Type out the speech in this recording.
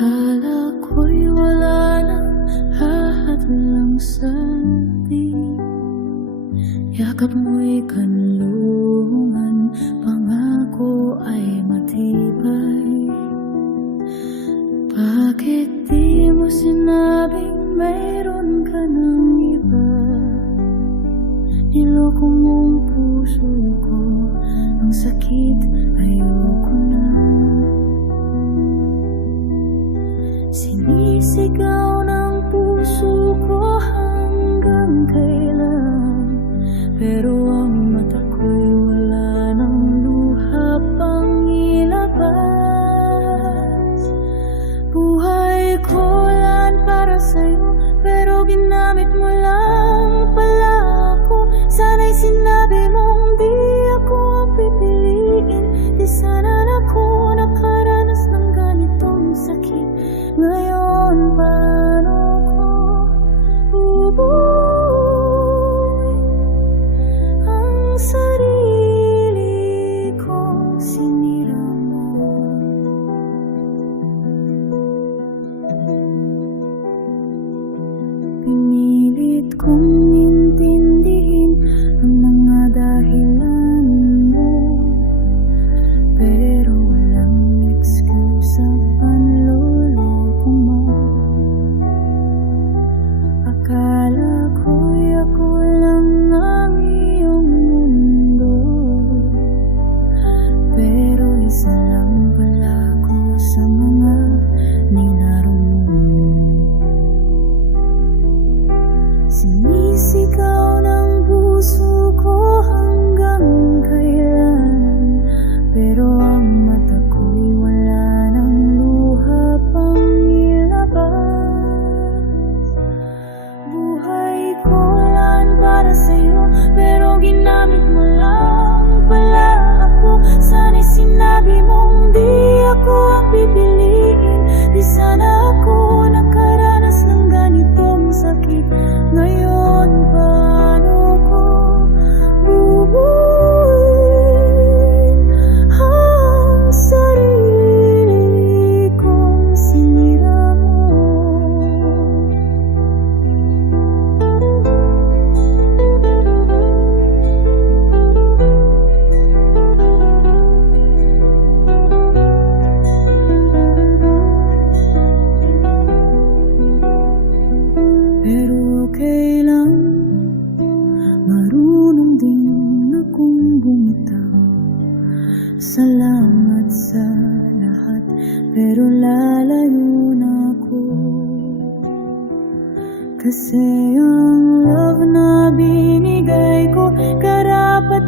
Akala ko'y wala nang hahadlang sa'tin. Yakap mo'y kanlungan, pangako ay matibay. Bakit di mo sinabing mayroon ka ng iba? Niloko mong puso ko, ang sakit ayoko na. Sinisigaw ng puso ko hanggang kailan, pero ang mata ko'y wala ng luha pang ilabas. Buhay ko lan para sa'yo, pero ginamit mo lang pala ako. Sana'y sinabi mong di ako ang pipiliin. Di sana ako nakaranas ng ganitong sakit. Ngayon paano ko bubuin ang sarili kong sinira mo? Pinilit kong intindihin ang mga dahilan mo, pero walang excuse sa panloloko mo. Akala ko'y ako lang ang iyong mundo, pero isa lang pala ako sa mga nilaro mo. Sinisigaw ng puso ko hanggang kailan, pero ang mata ko'y wala ng luha pang ilabas. Buhay ko lan para sa'yo, pero ginamit mo lang pala ako. Sana'y sinabi mong di ako ang pipiliin. Di sana ako nakaranas ng ganitong sakit. Ngayon paano ko bubuin ang sarili kong sinira mo? Pero okay lang, marunong din akong bumitaw. Salamat sa lahat, pero lalayo na ako. Kasi ang love na binigay ko, karapat